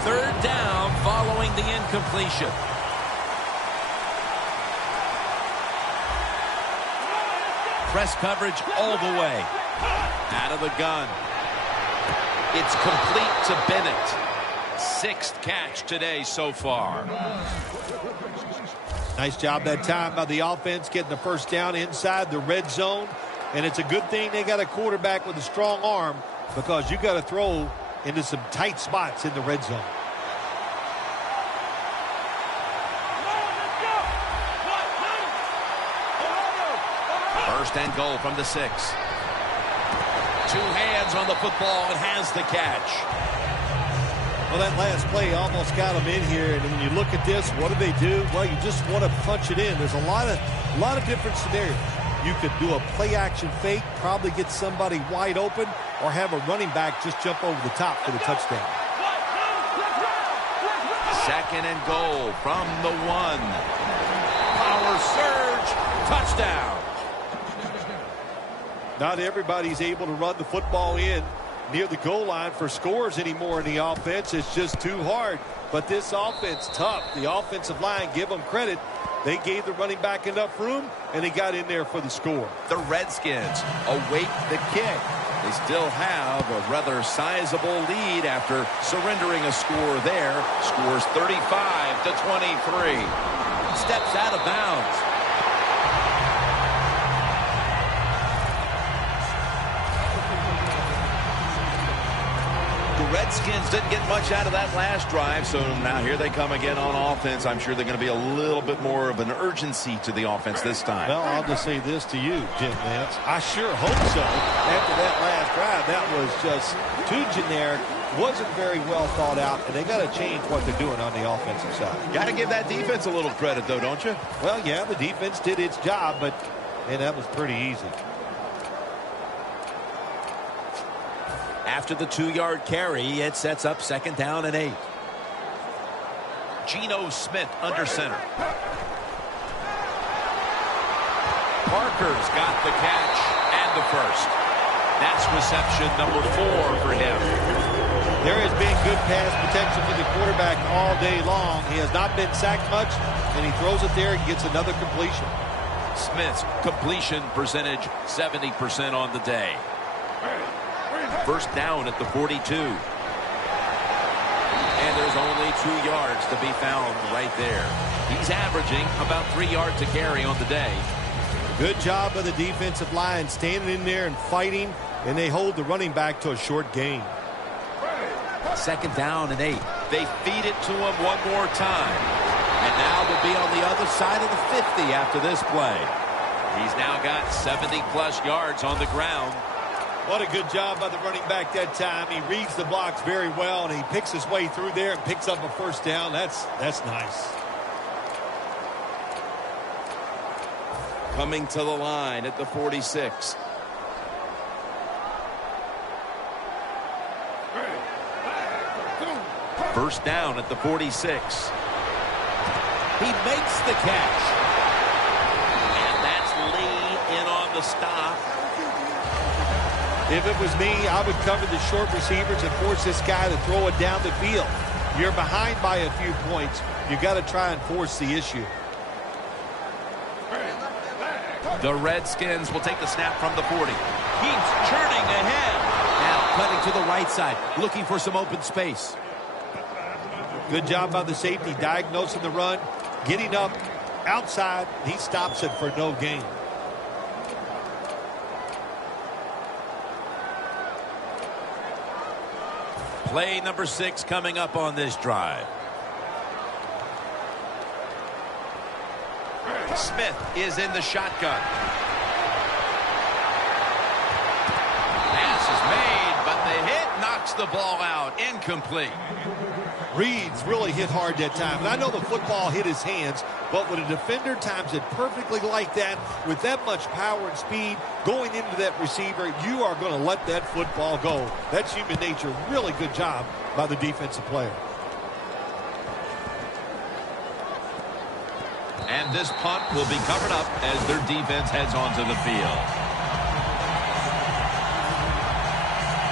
Third down following the incompletion. Press coverage all the way. Out of the gun. It's complete to Bennett. 6th catch today so far. Nice job that time by the offense getting the first down inside the red zone. And it's a good thing they got a quarterback with a strong arm, because you got to throw into some tight spots in the red zone. First and goal from the 6. 2 hands on the football and has the catch. Well, that last play almost got them in here. And when you look at this, what do? Well, you just want to punch it in. There's a lot of different scenarios. You could do a play-action fake, probably get somebody wide open, or have a running back just jump over the top for the touchdown. 2nd and goal from the 1. Power surge. Touchdown. Not everybody's able to run the football in near the goal line for scores anymore in the offense. It's just too hard. But this offense, tough. The offensive line, give them credit. They gave the running back enough room, and they got in there for the score. The Redskins await the kick. They still have a rather sizable lead after surrendering a score there. Scores 35-23. Steps out of bounds. the Redskins didn't get much out of that last drive, so now here they come again on offense. I'm sure they're going to be a little bit more of an urgency to the offense this time. Well, I'll just say this to you, Jim Nance. I sure hope so. After that last drive, that was just too generic, wasn't very well thought out, and they got to change what they're doing on the offensive side. Got to give that defense a little credit, though, don't you? Well, yeah, the defense did its job, but man, that was pretty easy. After the 2-yard carry, it sets up 2nd down and 8. Geno Smith under center. Parker's got the catch and the first. That's reception number 4 for him. There has been good pass protection for the quarterback all day long. He has not been sacked much, and he throws it there and gets another completion. Smith's completion percentage 70% on the day. 1st down at the 42. And there's only 2 yards to be found right there. He's averaging about 3 yards to carry on the day. Good job by the defensive line standing in there and fighting, and they hold the running back to a short gain. 2nd down and 8. They feed it to him one more time. And now they'll be on the other side of the 50 after this play. He's now got 70-plus yards on the ground. What a good job by the running back that time. He reads the blocks very well, and he picks his way through there and picks up a 1st down. That's nice. Coming to the line at the 46. First down at the 46. He makes the catch. And that's Lee in on the stop. If it was me, I would cover the short receivers and force this guy to throw it down the field. You're behind by a few points. You got to try and force the issue. The Redskins will take the snap from the 40. He's churning ahead. Now cutting to the right side, looking for some open space. Good job by the safety, diagnosing the run, getting up outside. He stops it for no gain. Play number 6 coming up on this drive. Smith is in the shotgun. Pass is made, but the hit knocks the ball out. Incomplete. Reed's really hit hard that time. And I know the football hit his hands, but when a defender times it perfectly like that, with that much power and speed going into that receiver, you are going to let that football go. That's human nature. Really good job by the defensive player. And this punt will be covered up as their defense heads onto the field.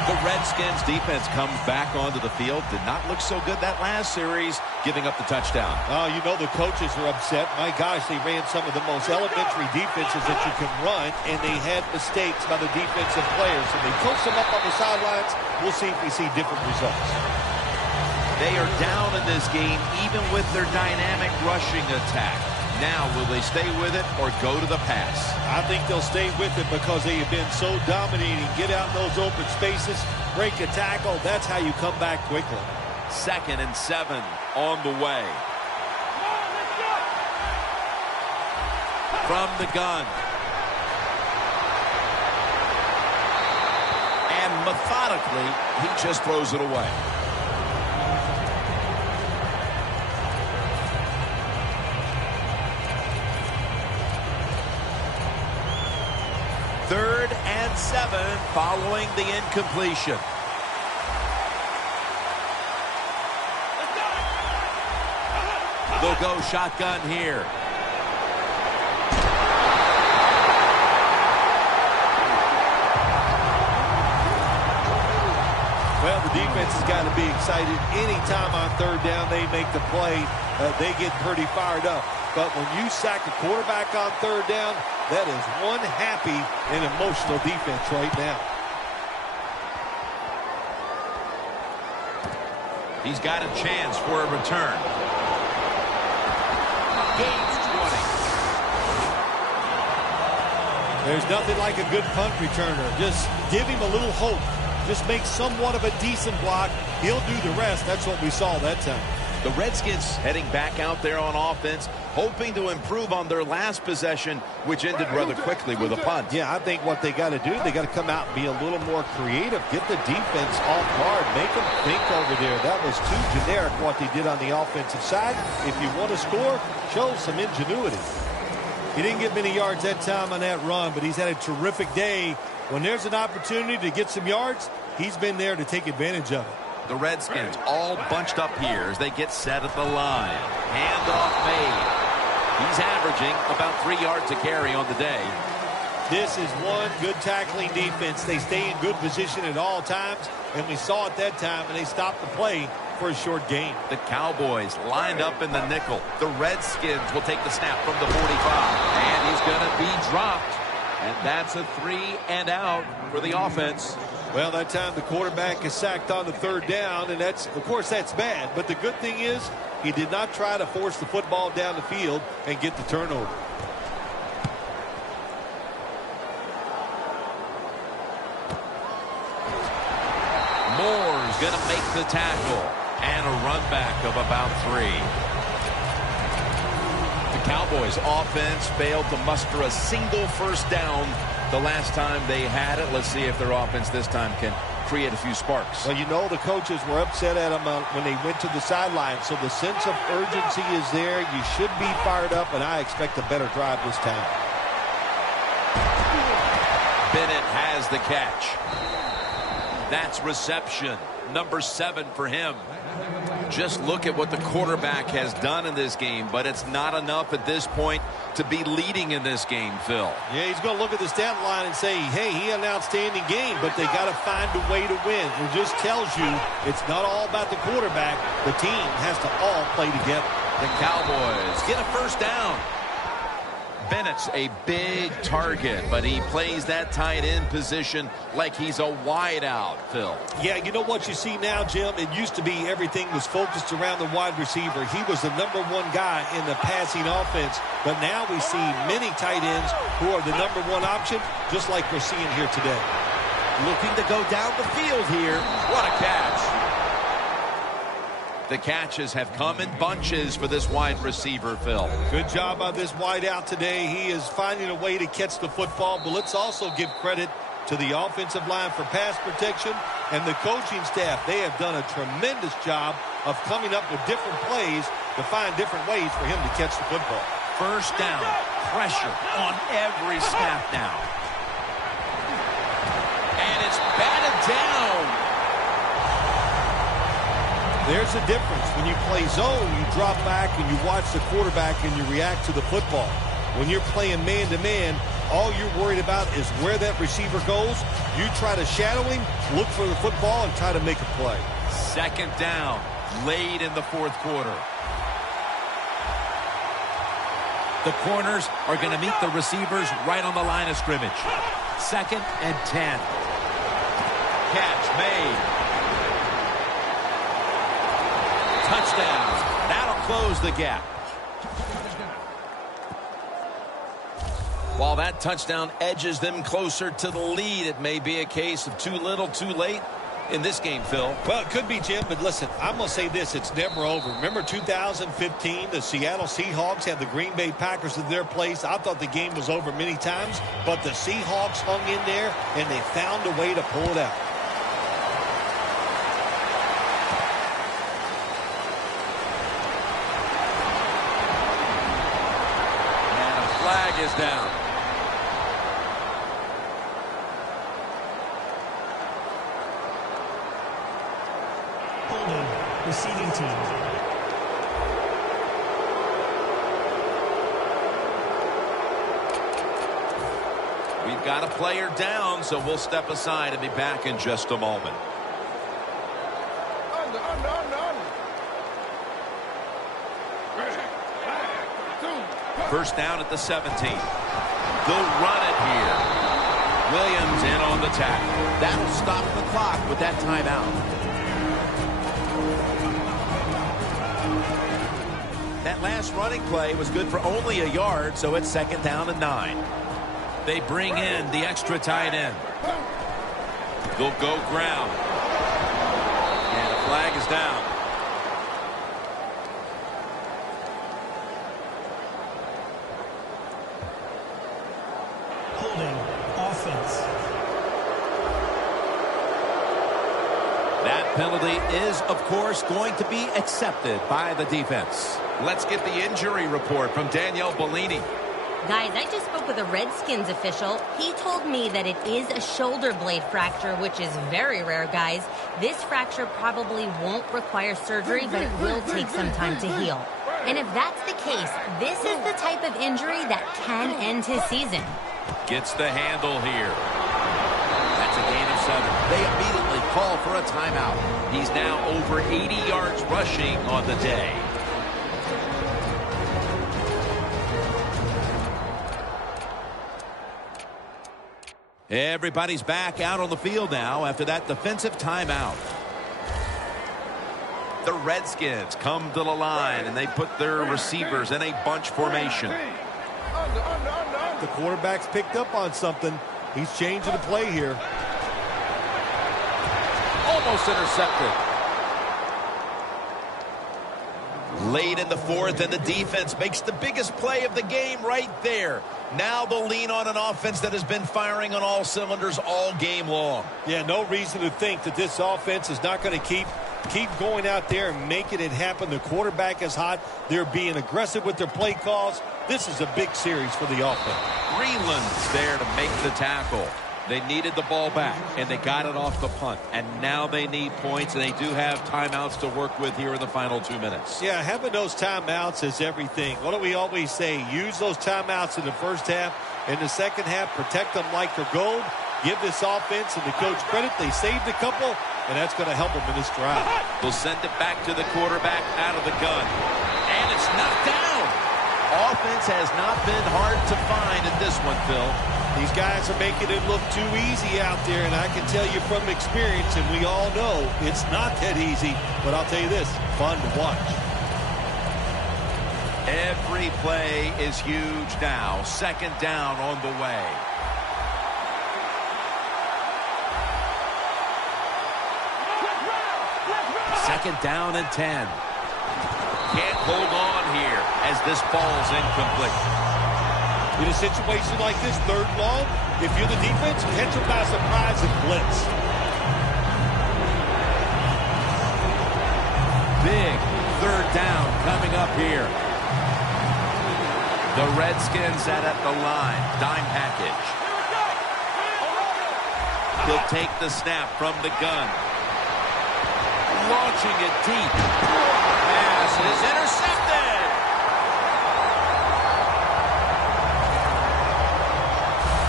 The Redskins defense comes back onto the field. Did not look so good that last series, giving up the touchdown. Oh, you know the coaches are upset. My gosh, they ran some of the most elementary defenses that you can run, and they had mistakes by the defensive players. So they coach them up on the sidelines. We'll see if we see different results. They are down in this game, even with their dynamic rushing attack. Now, will they stay with it or go to the pass? I think they'll stay with it because they have been so dominating. Get out in those open spaces, break a tackle. That's how you come back quickly. 2nd and 7 on the way. From the gun. And methodically, he just throws it away. Third and 7 following the incompletion. They'll go shotgun here. Well, the defense has got to be excited. Anytime on 3rd down they make the play, they get pretty fired up. But when you sack a quarterback on 3rd down, that is one happy and emotional defense right now. He's got a chance for a return. Gains 20. There's nothing like a good punt returner. Just give him a little hope. just make somewhat of a decent block. He'll do the rest. That's what we saw that time. The Redskins heading back out there on offense, hoping to improve on their last possession, which ended rather quickly with a punt. Yeah, I think what they got to do, they got to come out and be a little more creative. Get the defense off guard. Make them think over there. That was too generic what they did on the offensive side. If you want to score, show some ingenuity. He didn't get many yards that time on that run, but he's had a terrific day. When there's an opportunity to get some yards, he's been there to take advantage of it. The Redskins all bunched up here as they get set at the line. Handoff made. He's averaging about 3 yards a carry on the day. This is one good tackling defense. They stay in good position at all times, and we saw it that time, and they stopped the play for a short gain. The Cowboys lined up in the nickel. The Redskins will take the snap from the 45. And he's going to be dropped. And that's a 3 and out for the offense. Well, that time the quarterback is sacked on the 3rd down, and that's, of course, that's bad. But the good thing is he did not try to force the football down the field and get the turnover. Moore's going to make the tackle. And a run back of about 3. The Cowboys offense failed to muster a single first down the last time they had it. Let's see if their offense this time can create a few sparks. Well, you know the coaches were upset at them when they went to the sideline, so the sense of urgency is there. You should be fired up, and I expect a better drive this time. Bennett has the catch. That's reception number 7 for him. Just look at what the quarterback has done in this game, but it's not enough at this point to be leading in this game, Phil. Yeah, he's going to look at the stat line and say, hey, he had an outstanding game, but they got to find a way to win. It just tells you it's not all about the quarterback. The team has to all play together. The Cowboys get a first down. Bennett's a big target, but he plays that tight end position like he's a wide out, Phil. Yeah, you know what you see now, Jim? It used to be everything was focused around the wide receiver. He was the #1 guy in the passing offense, but now we see many tight ends who are the #1 option, just like we're seeing here today. Looking to go down the field here. What a catch. The catches have come in bunches for this wide receiver, Phil. Good job by this wide out today. He is finding a way to catch the football, but let's also give credit to the offensive line for pass protection and the coaching staff. They have done a tremendous job of coming up with different plays to find different ways for him to catch the football. First down, pressure on every snap now. And it's batted down. There's a difference. When you play zone, you drop back and you watch the quarterback and you react to the football. When you're playing man-to-man, all you're worried about is where that receiver goes. You try to shadow him, look for the football, and try to make a play. Second down, late in the 4th quarter. The corners are going to meet the receivers right on the line of scrimmage. 2nd and 10. Catch made. Touchdown. That'll close the gap. While that touchdown edges them closer to the lead, it may be a case of too little, too late in this game, Phil. Well, it could be, Jim, but listen, I'm going to say this. It's never over. Remember 2015, the Seattle Seahawks had the Green Bay Packers in their place. I thought the game was over many times, but the Seahawks hung in there, and they found a way to pull it out. Flag is down. Holding, receiving team. We've got a player down, so we'll step aside and be back in just a moment. First down at the 17. They'll run it here. Williams in on the tackle. That'll stop the clock with that timeout. That last running play was good for only a yard, so it's 2nd down and 9. They bring in the extra tight end. They'll go ground. And the flag is down. Holding offense. That penalty is, of course, going to be accepted by the defense. Let's get the injury report from Danielle Bellini. Guys, I just spoke with a Redskins official. He told me that it is a shoulder blade fracture, which is very rare, guys. This fracture probably won't require surgery, but it will take some time to heal. And if that's the case, this is the type of injury that can end his season. Gets the handle here. That's a gain of 7. They immediately call for a timeout. He's now over 80 yards rushing on the day. Everybody's back out on the field now after that defensive timeout. The Redskins come to the line, and they put their receivers in a bunch formation. The quarterback's picked up on something. He's changing the play here. Almost intercepted. Late in the fourth, and the defense makes the biggest play of the game right there. Now they'll lean on an offense that has been firing on all cylinders all game long. Yeah, no reason to think that this offense is not going to keep going out there and making it happen. The quarterback is hot. They're being aggressive with their play calls. This is a big series for the offense. Greenland's there to make the tackle. They needed the ball back, and they got it off the punt. And now they need points, and they do have timeouts to work with here in the final 2 minutes. Yeah, having those timeouts is everything. What do we always say? Use those timeouts in the first half. In the second half, protect them like they're gold. Give this offense and the coach credit. They saved a couple, and that's going to help them in this drive. They'll send it back to the quarterback out of the gun. And it's knocked down. Offense has not been hard to find in this one, Phil. These guys are making it look too easy out there, and I can tell you from experience, and we all know it's not that easy, but I'll tell you this, fun to watch. Every play is huge now. Second down on the way. Second down and 10. Can't hold on here as this ball's incomplete. In a situation like this, third long, if you're the defense, catch them by surprise and blitz. Big third down coming up here. The Redskins set at the line. Dime package. He'll take the snap from the gun. Launching it deep. Pass is intercepted.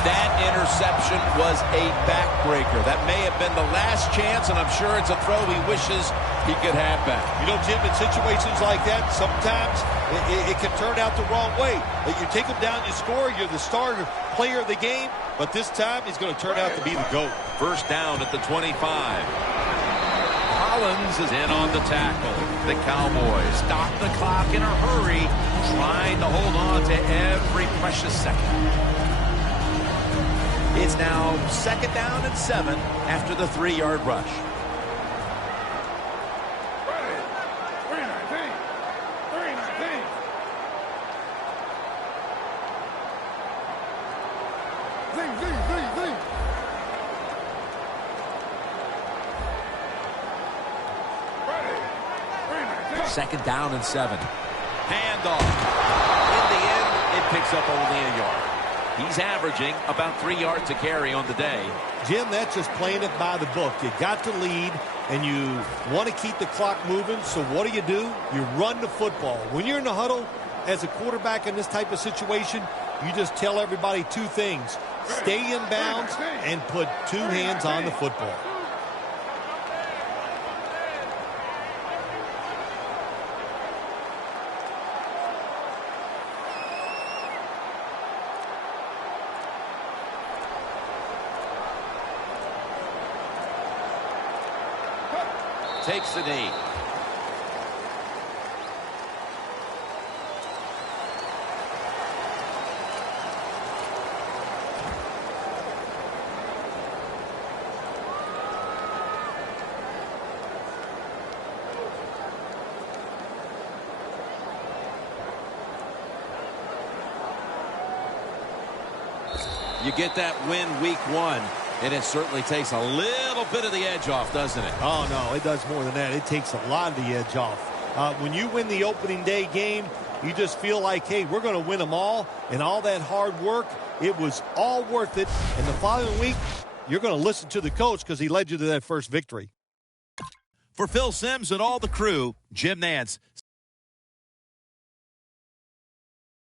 That interception was a backbreaker. That may have been the last chance, and I'm sure it's a throw he wishes he could have back. You know, Jim, in situations like that, sometimes it can turn out the wrong way. You take them down, you score, you're the starter player of the game, but this time he's going to turn out to be the GOAT. First down at the 25. Collins is in on the tackle. The Cowboys stop the clock in a hurry, trying to hold on to every precious second. It's now second down and 7 after the 3-yard rush. Second down and 7. Handoff. In the end, it picks up only a yard. He's averaging about 3 yards a carry on the day. Jim, that's just playing it by the book. You got to lead, and you want to keep the clock moving, so what do? You run the football. When you're in the huddle, as a quarterback in this type of situation, you just tell everybody two things. Stay in bounds and put two hands on the football. Takes the knee. You get that win week 1, and it certainly takes a little bit of the edge off, doesn't it? Oh, no, it does more than that. It takes a lot of the edge off. When you win the opening day game, you just feel like, hey, we're going to win them all, and all that hard work, it was all worth it. And the following week, you're going to listen to the coach because he led you to that first victory. For Phil Simms and all the crew, Jim Nantz